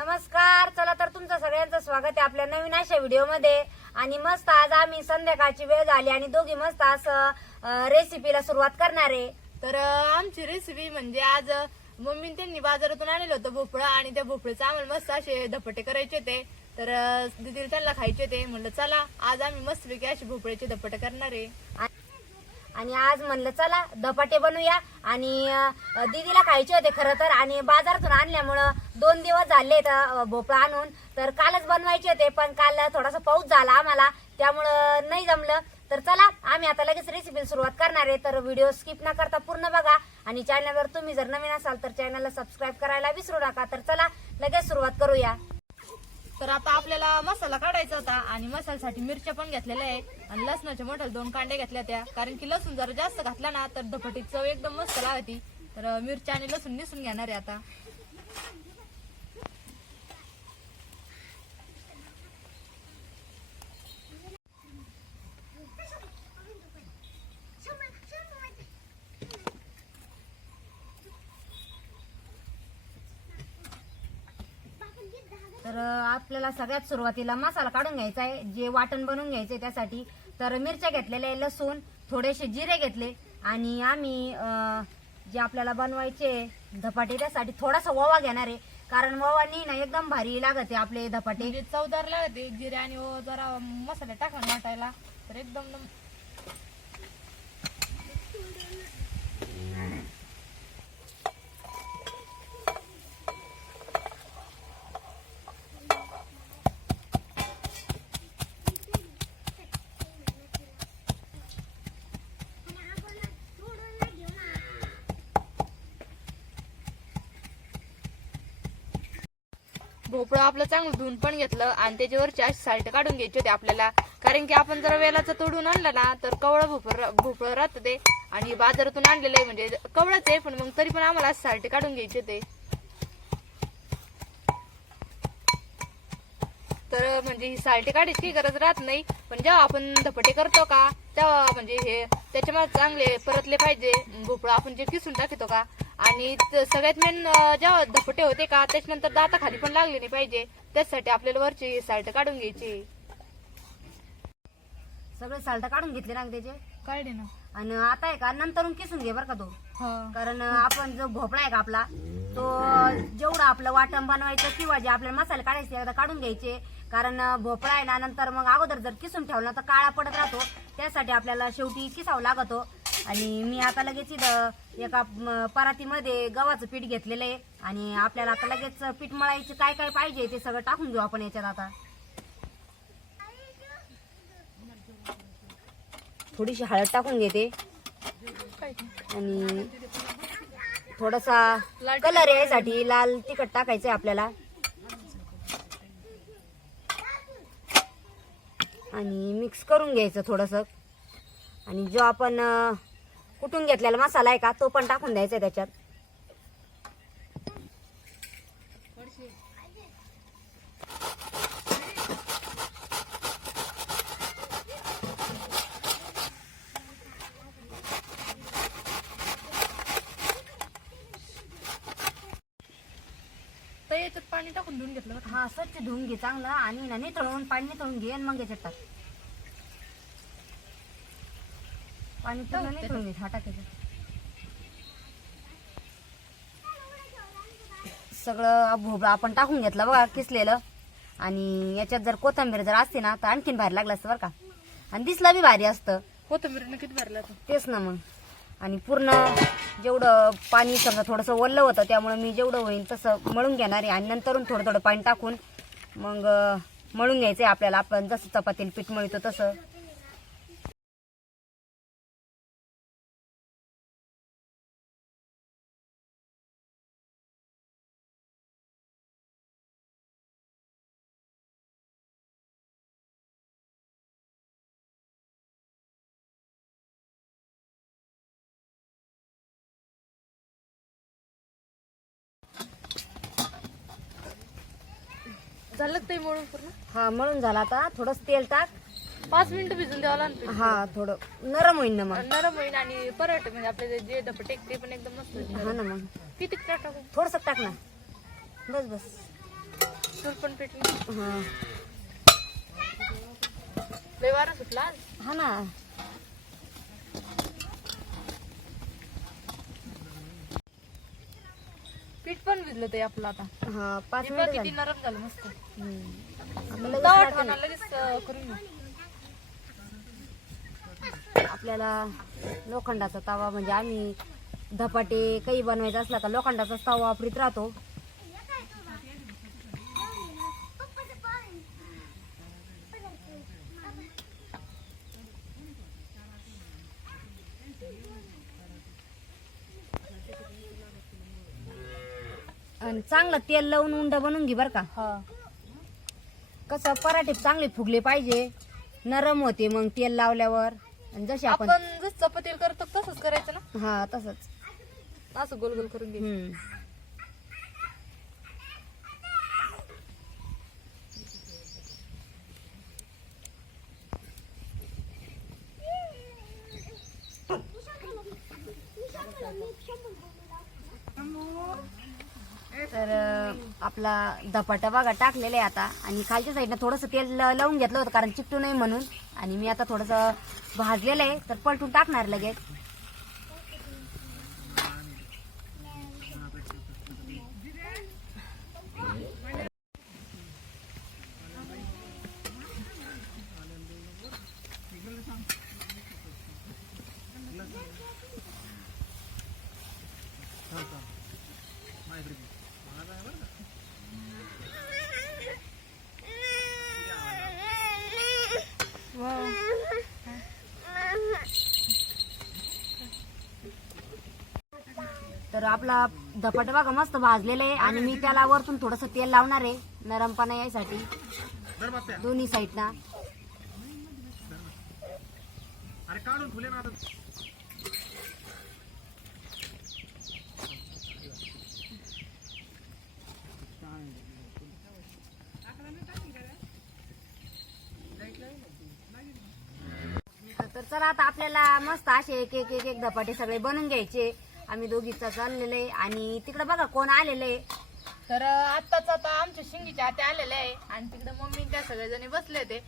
नमस्कार चला तर तुमचं सगळ्यांचं स्वागत आहे आपल्या नवीन अशा व्हिडिओमध्ये. आणि मस्त आज आम्ही संध्याकाळची वेळ झाली आणि दोघी मस्त असं रेसिपीला सुरुवात करणार आहे. तर अं, आमची रेसिपी म्हणजे आज मम्मी त्यांनी बाजारातून आणलं होतं भोपळा आणि त्या भोपळ्याचं आम्हाला मस्त असे धपटे करायचे होते. तर अं, दीदीला त्यांना खायचे होते. म्हणलं चला आज आम्ही मस्तपैकी असे भोपळ्याचे धपटे करणार आहे. आणि आज म्हणलं चला धपाटे बनवूया. आणि दीदीला खायचे होते खरं तर आणि बाजारातून आणल्यामुळं दोन दिवस झाले भोपळा आणून. तर कालच बनवायचे होते पण काल थोडासा पाऊस झाला आम्हाला त्यामुळं नाही जमलं. तर चला आम्ही आता लगेच रेसिपी सुरुवात करणार आहे. तर व्हिडिओ स्किप न करता पूर्ण बघा. आणि चॅनलवर तुम्ही जर नवीन असाल तर चॅनलला सबस्क्राईब करायला विसरू नका. तर चला लगेच सुरुवात करूया. तर आता आपल्याला मसाला काढायचा होता आणि मसाल्यासाठी मिरच्या पण घेतलेल्या आहेत. आणि लसणाच्या मोठ्या दोन कांडे घेतल्या त्या. कारण की लसूण जर जास्त घातला ना तर धपटी चव एकदम मस्त लागती. तर मिरच्या आणि लसूण निसून घेणार आहे आता. तर आपल्याला सगळ्यात सुरुवातीला मसाला काढून घ्यायचा आहे. जे वाटण बनवून घ्यायचे त्यासाठी. तर मिरच्या घेतलेल्या आहे लसूण थोडेसे जिरे घेतले. आणि आम्ही जे आपल्याला बनवायचे धपाटे त्यासाठी थोडासा ओवा घेणार आहे. कारण ओवानी ना एकदम भारी लागते आपले धपाटे. म्हणजे चवदार लागते जिरे आणि ओ जरा मसाले टाकून वाटायला तर एकदम भोपळा आपलं चांगलं धुवून पण घेतलं आणि त्याच्यावरची अशी साल्ट काढून घ्यायची होती आपल्याला. कारण की आपण जर वेलाचं तोडून आणलं ना तर कवळं भोपळ भोपळं राहतं ते. आणि बाजारातून आणलेलं आहे म्हणजे कवळच आहे पण मग तरी पण आम्हाला साल्ट काढून घ्यायचे होते. तर म्हणजे ही साल्टे काढायची काही गरज राहत नाही पण जेव्हा आपण धपटे करतो का तेव्हा म्हणजे हे त्याच्यामध्ये चांगले परतले पाहिजे. भोपळा आपण जे किसून टाकतो का आणि सगळ्यात मेन जेव्हा धपटे होते का त्याच्यानंतर दाता खाली पण लागले नाही पाहिजे. त्यासाठी आपल्याला वरची साल्ट काढून घ्यायची. सगळे साल्ट काढून घेतले ना त्याचे? काढले ना. आणि आता आहे का नंतरून किसून घे बरं का तो. कारण आपण जो भोपळा आहे का आपला तो जेवढं आपलं वाटण बनवायचं किंवा जे आपल्याला मसाले काढायचे एकदा काढून घ्यायचे. कारण भोपळा आहे ना नंतर मग अगोदर जर किसून ठेवला तर काळा पडत राहतो. त्यासाठी आपल्याला शेवटी किसावं लागतो. आणि मी आता लगेच इथं एका परातीमध्ये गव्हाचं पीठ घेतलेलं आहे. आणि आपल्याला आता लगेच पीठ मळायचे काय काय पाहिजे ते सगळं टाकून घेऊ आपण याच्यात आता. थोडीशी हळद टाकून घेते. आणि थोडासा कलर यायसाठी लाल तिखट टाकायचंय आपल्याला. आणि मिक्स करून घ्यायचं थोडंसं. आणि जो आपण अं, कुटून घेतलेला मसाला आहे का? तो पण टाकून द्यायचा त्याच्यात. तर याच्यात पाणी टाकून धुवून घेतलं? हा स्वच्छ धुवून घे चांगलं. आणि ना निथळून पाणी निथळून घे आणि मग याच्यात टाक. पाणी पूर्ण निथळून घे हा टाकायचं सगळं भोबळा आपण टाकून घेतलं बघा किसलेलं. आणि याच्यात जर कोथंबीर जर असते ना तर आणखीन भारी लागलं असतं बरं का. आणि दिसलं बी भारी असतं. कोथिंबीरीने किती भरला तो तेच ना मग. आणि पूर्ण जेवढं पाणी समजा थोडंसं ओललं होतं त्यामुळे मी जेवढं होईल तसं मळून घेणार आहे. आणि नंतरून थोडं थोडं पाणी टाकून मग मळून घ्यायचं आहे आपल्याला. आपण जसं चपातीला पीठ मळतो तसं. झालं का ते मळून पूर्ण? हा मळून झाला आता. थोडंसं तेल टाक. पाच मिनिटं भिजून द्यावं लागतं हा थोडं. नरम होईल ना मग. नरम होईल आणि परत म्हणजे आपले जे आहेत ते पण एकदम मस्त होईल. हा ना मग. किती टाकू थोडस टाक ना. बस बस. चूल पण पेटली हा. लय वारं सुटला आज. हा ना. भिजलं ते आपलं आता. हा पाच हे बघ मिनिट किती नरम झालं मस्त. आपल्याला दावट खाणं लगेच अं, करून घेऊ. आपल्याला लोखंडाचा तवा म्हणजे आम्ही धपाटे काही बनवायचं असला का लोखंडाचाच तवा वापरीत राहतो. आणि चांगलं तेल लावून उंड बनवून घे बर का. हा. कसं पराठे चांगले फुगले पाहिजे. नरम होते मग तेल लावल्यावर. आणि जसे आपण आपण जसं चपातीला करतो तसंच करायचं ना. हा तसंच. असं गोल गोल करून घ्यायचं हम्म. तर अं, आपला धपाटा बघा टाकलेला आहे आता. आणि खालच्या साईडनं थोडंसं तेल लावून घेतलं होतं कारण चिकटू नये म्हणून. आणि मी आता थोडंसं भाजलेलं आहे तर पलटून टाकणार लगेच. तर आपला धपाटा बघा मस्त भाजलेला आहे. आणि मी त्याला वरतून थोडस तेल लावणार आहे नरमपणा यासाठी दोन्ही साईडना. तर चला आता आपल्याला मस्त असे एक एक एक एक धपाटे सगळे बनवून घ्यायचे. आम्ही दोघीचा चाललेलं आहे आणि तिकडे बघा कोण आलेलं आहे. तर आत्ताच आता आमच्या शिंगीच्या आत्या आलेले आहे आणि तिकडे मम्मी त्या सगळेजणी बसले ते